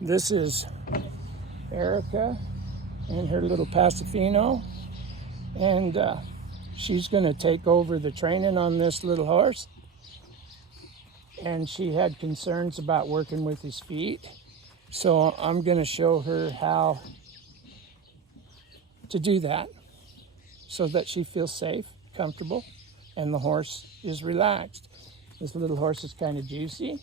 This is Erica and her little Pasifino, and she's going to take over the training on this little horse. And she had concerns about working with his feet, so I'm going to show her how to do that so that she feels safe, comfortable, and the horse is relaxed. This little horse is kind of juicy.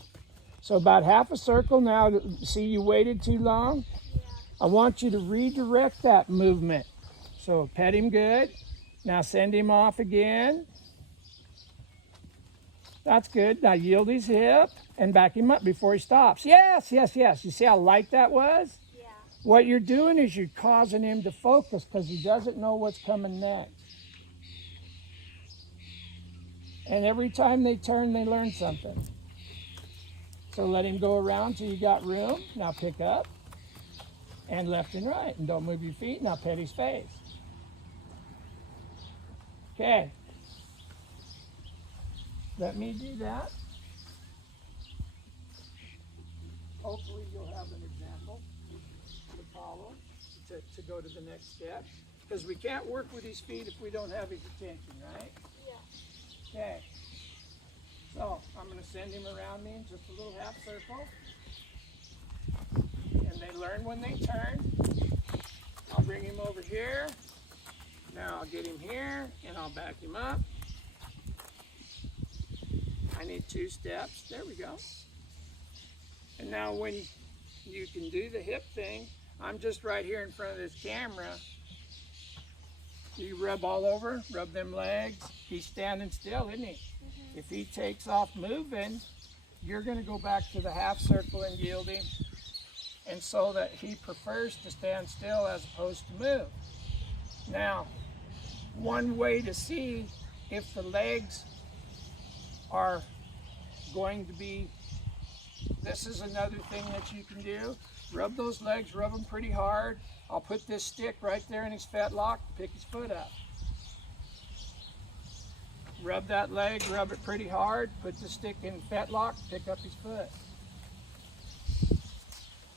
So about half a circle now. See, you waited too long? Yeah. I want you to redirect that movement. So pet him good. Now send him off again. That's good. Now yield his hip and back him up before he stops. Yes, yes, yes. You see how light that was? Yeah. What you're doing is you're causing him to focus because he doesn't know what's coming next. And every time they turn, they learn something. So let him go around till you got room. Now pick up and left and right. And don't move your feet. Now pet his face. Okay. Let me do that. Hopefully you'll have an example to follow to go to the next step. Because we can't work with his feet if we don't have his attention, right? Yeah. Okay. So I'm going to send him around me in just a little half circle. And they learn when they turn. I'll bring him over here. Now I'll get him here and I'll back him up. I need 2 steps. There we go. And now when you can do the hip thing, I'm just right here in front of this camera. You rub all over, rub them legs. He's standing still, isn't he? Mm-hmm. If he takes off moving, you're going to go back to the half circle and yield him. And so that he prefers to stand still as opposed to move. Now, one way to see if the legs are going to be, this is another thing that you can do. Rub those legs, rub them pretty hard. I'll put this stick right there in his fetlock, pick his foot up. Rub that leg, rub it pretty hard, put the stick in fetlock, pick up his foot.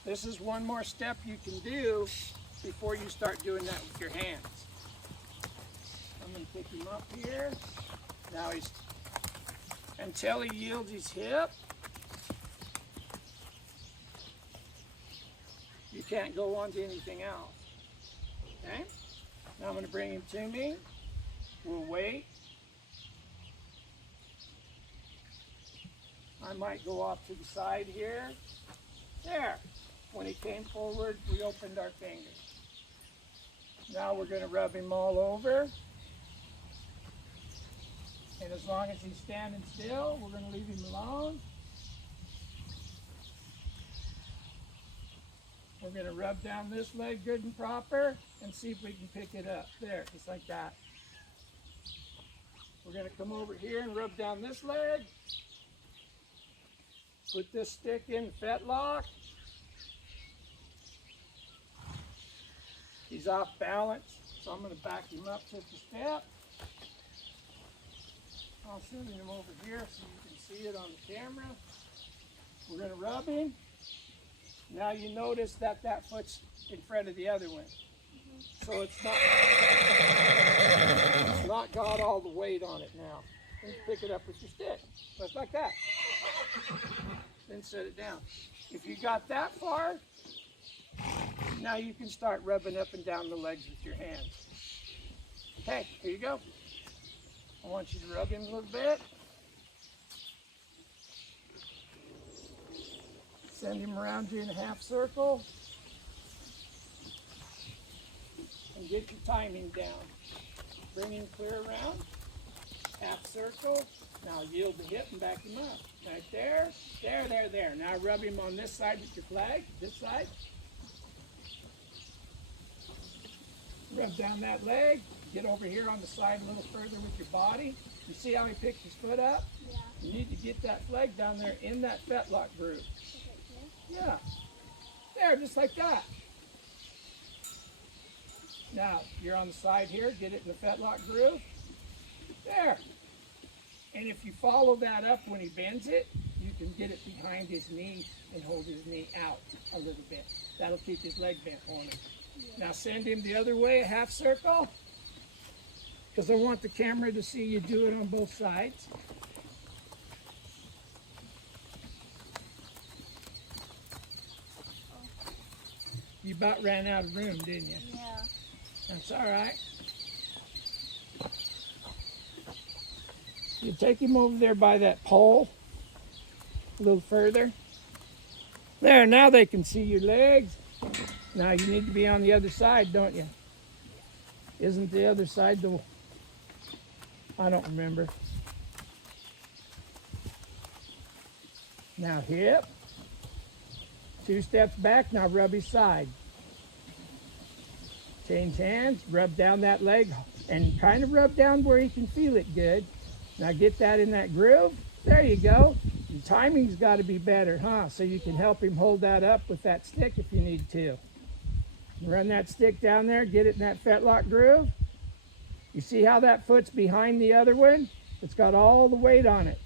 This is one more step you can do before you start doing that with your hands. I'm going to pick him up here. Now he's, until he yields his hip, you can't go on to anything else. Okay? Now I'm going to bring him to me. We'll wait. I might go off to the side here. There. When he came forward, we opened our fingers. Now we're going to rub him all over. And as long as he's standing still, we're going to leave him alone. We're going to rub down this leg good and proper and see if we can pick it up. There, just like that. We're going to come over here and rub down this leg. Put this stick in fetlock. He's off balance, so I'm going to back him up just a step. I'll send him over here so you can see it on the camera. We're going to rub him. Now you notice that that foot's in front of the other one. So it's not got all the weight on it now. Then pick it up with your stick, just like that. Then set it down. If you got that far, now you can start rubbing up and down the legs with your hands. Okay, here you go. I want you to rub him a little bit. Send him around you in a half circle. And get your timing down. Bring him clear around. Half circle. Now yield the hip and back him up. Right there. There, there, there. Now rub him on this side with your flag. This side. Rub down that leg. Get over here on the side a little further with your body. You see how he picked his foot up? Yeah. You need to get that flag down there in that fetlock groove. Okay, Yeah. There, just like that. Now, you're on the side here. Get it in the fetlock groove. There. And if you follow that up when he bends it, you can get it behind his knee and hold his knee out a little bit. That'll keep his leg bent on him. Yeah. Now send him the other way, a half circle, because I want the camera to see you do it on both sides. You about ran out of room, didn't you? Yeah. That's all right. You take him over there by that pole, a little further. There, now they can see your legs. Now you need to be on the other side, don't you? Isn't the other side the... I don't remember. Now hip. 2 steps back, now rub his side. Change hands, rub down that leg, and kind of rub down where he can feel it good. Now get that in that groove. There you go. Your timing's got to be better, huh? So you can help him hold that up with that stick if you need to. Run that stick down there, get it in that fetlock groove. You see how that foot's behind the other one? It's got all the weight on it.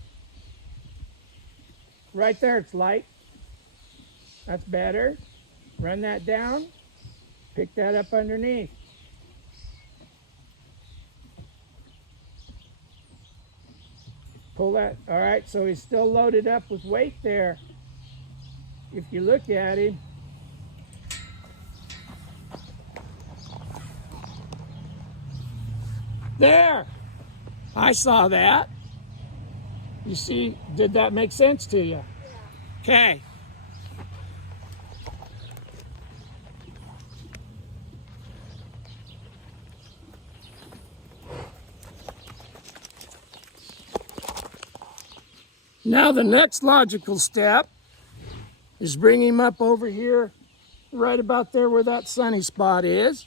Right there, it's light. That's better. Run that down. Pick that up underneath. Pull that. All right, so he's still loaded up with weight there. If you look at him, there, I saw that. You see, did that make sense to you? Yeah. Okay. Now the next logical step is bring him up over here, right about there where that sunny spot is.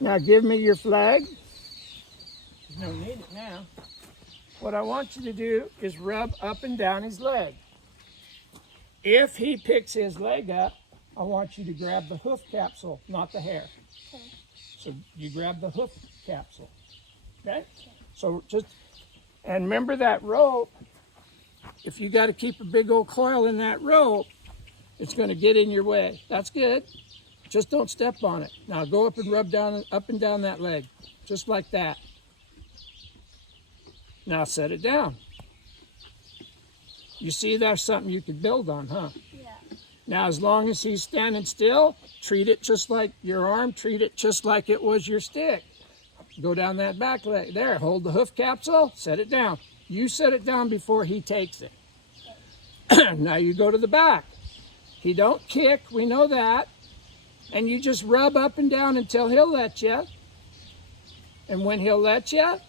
Now give me your flag. There's no need it now. What I want you to do is rub up and down his leg. If he picks his leg up, I want you to grab the hoof capsule, not the hair. Okay. So you grab the hoof capsule. Okay? So just, and remember that rope, if you got to keep a big old coil in that rope, it's going to get in your way. That's good. Just don't step on it. Now go up and rub down, up and down that leg, just like that. Now set it down. You see there's something you could build on, huh? Yeah. Now as long as he's standing still, treat it just like your arm, treat it just like it was your stick. Go down that back leg. There, hold the hoof capsule, set it down. You set it down before he takes it. Now you go to the back. He don't kick, we know that. And you just rub up and down until he'll let you. And when he'll let you,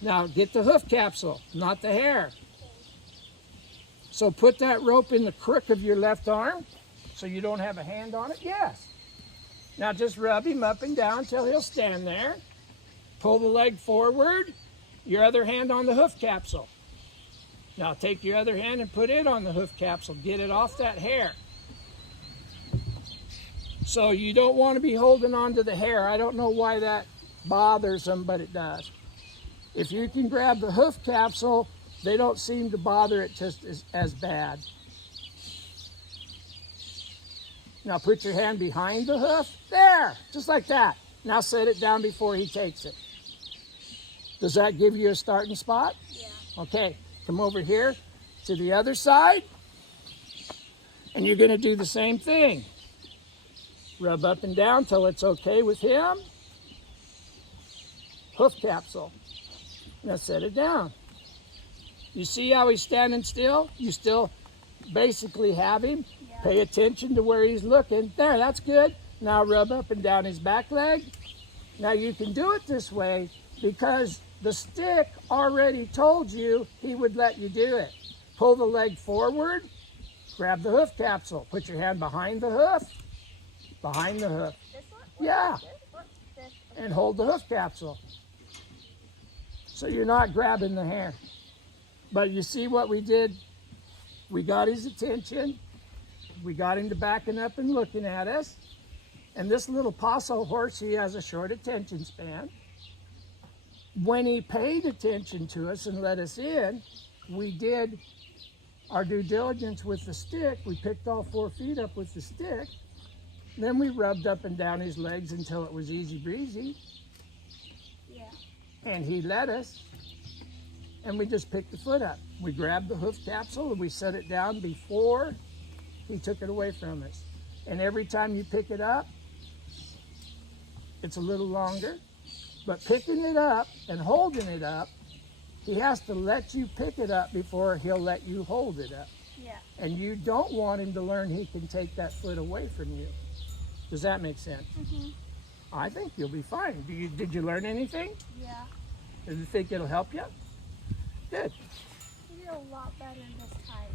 now get the hoof capsule, not the hair. So put that rope in the crook of your left arm so you don't have a hand on it. Yes. Now just rub him up and down until he'll stand there. Pull the leg forward, your other hand on the hoof capsule. Now take your other hand and put it on the hoof capsule. Get it off that hair. So you don't want to be holding on to the hair. I don't know why that bothers them, but it does. If you can grab the hoof capsule, they don't seem to bother it just as bad. Now put your hand behind the hoof. There, just like that. Now set it down before he takes it. Does that give you a starting spot? Yeah. Okay, come over here to the other side. And you're going to do the same thing. Rub up and down till it's okay with him. Hoof capsule. Now set it down. You see how he's standing still? You still basically have him. Yeah. Pay attention to where he's looking. There, that's good. Now rub up and down his back leg. Now you can do it this way because the stick already told you he would let you do it. Pull the leg forward, grab the hoof capsule, put your hand behind the hoof, behind the hoof. This one? Yeah, This one? This. and hold the hoof capsule. So you're not grabbing the hair. But you see what we did? We got his attention. We got him to backing up and looking at us. And this little Paso horse, he has a short attention span. when he paid attention to us and let us in, we did our due diligence with the stick. We picked all 4 feet up with the stick. Then we rubbed up and down his legs until it was easy breezy. Yeah. And he let us. And we just picked the foot up. We grabbed the hoof capsule and we set it down before he took it away from us. And every time you pick it up, it's a little longer. But picking it up and holding it up, he has to let you pick it up before he'll let you hold it up. Yeah. And you don't want him to learn he can take that foot away from you. Does that make sense? Mhm. I think you'll be fine. Did you learn anything? Yeah. Do you think it'll help you? Good. You did a lot better this time.